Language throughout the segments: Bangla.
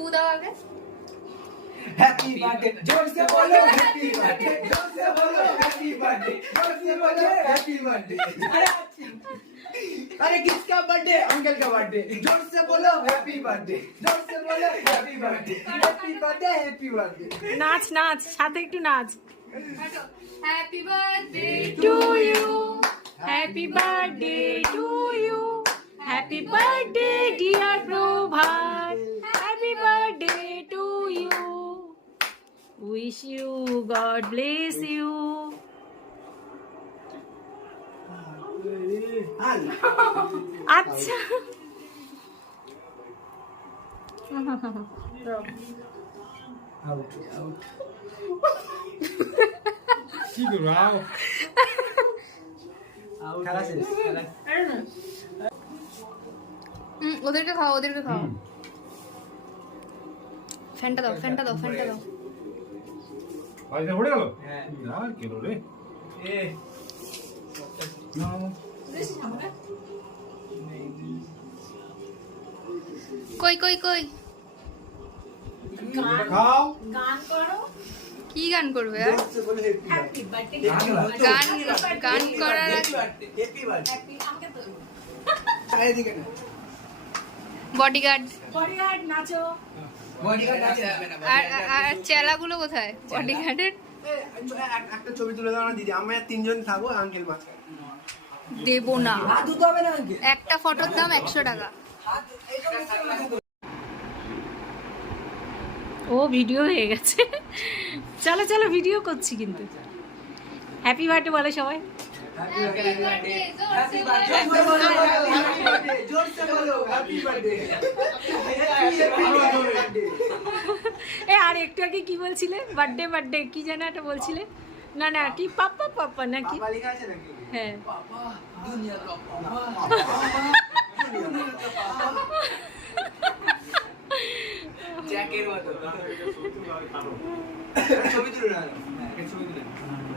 फू दाओ आगे। हैप्पी बर्थडे जोर से बोलो हैप्पी बर्थडे जोर से बोलो हैप्पी बर्थडे जोर से बोलो हैप्पी बर्थडे अरे किसका बर्थडे अंकल का बर्थडे जोर से बोलो हैप्पी बर्थडे जोर से बोलो happy birthday happy birthday happy birthday नाच नाच साथे একটু নাচ happy birthday to you happy birthday to you happy birthday dear Prabhat happy birthday to you wish you God bless you अच्छा आउट आउट কি করবো आउट খেলা শেষ খেলা ওদেরকে খাও ওদেরকে খাও ফ্যানটা দাও ফ্যানটা দাও ফ্যানটা দাও আইসা পড়ে গেল হ্যাঁ আর কি রে এ কই কই কই খাও গান করো কি গান করবে আর जोर से बोलो हैप्पी बर्थडे গান গান করার हैप्पी बर्थडे আমাকে তো এদিকে না বডিগার্ড বডিগার্ড নাচো বডিগার্ড আছে আর আর চেলাগুলো কোথায় বডিগার্ডের একটা ছবি তুলে দাও না দিদি আমরা তিনজন থাকবো আঙ্কেল মাঝখানে দেব না হাত ধুতে হবে না আঙ্কেল একটা ফটোর দাম 100 টাকা ও ভিডিও হয়ে গেছে চলো চলো ভিডিও করছি কিন্তু হ্যাপি বার্থডে বলে সবাই हैप्पी बर्थडे जोर से बोलो हैप्पी बर्थडे এ আর একটু আগে কি বলছিলে বার্থডে বার্থডে কি যেন একটা বলছিলে না না কি পাপা পাপা নাকি পাপা লেখা আছে নাকি হ্যাঁ पापा दुनिया का पापा दुनिया का पापा জ্যাকের মতো ছবি তুলে না একটা ছবি তুলে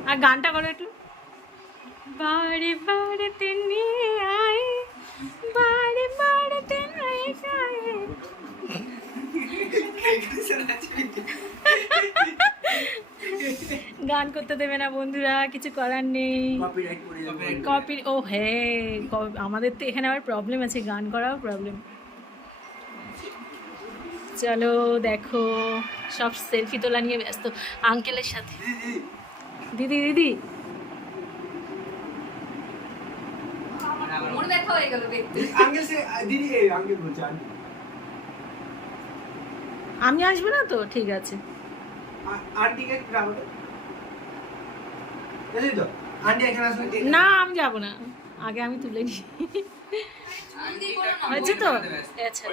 আর গানটা করো একটু বারে বারে তেনে আয়ে বারে বারে তেনে আয়ে গান করতে দেবে না বন্ধুরা কিছু করার নেই কপিরাইট পড়ে যাবে কপি ও হ্যাঁ আমাদের তো এখানে আবার প্রবলেম আছে গান করাও প্রবলেম চলো দেখো সব সেলফি তোলা নিয়ে ব্যস্ত আঙ্কেলের সাথে দিদি দিদি মনে দেখা হয়ে গেল দেখতে আঙ্কেল সে দিদি আঙ্কেল বলছে আন্টি আমি আসবো না তো ঠিক আছে আন্টি কে রাখো এই তো আন্টি এখানে আসলে না আমি যাবো না আগে আমি তুলে নিই হয়েছে তো আচ্ছা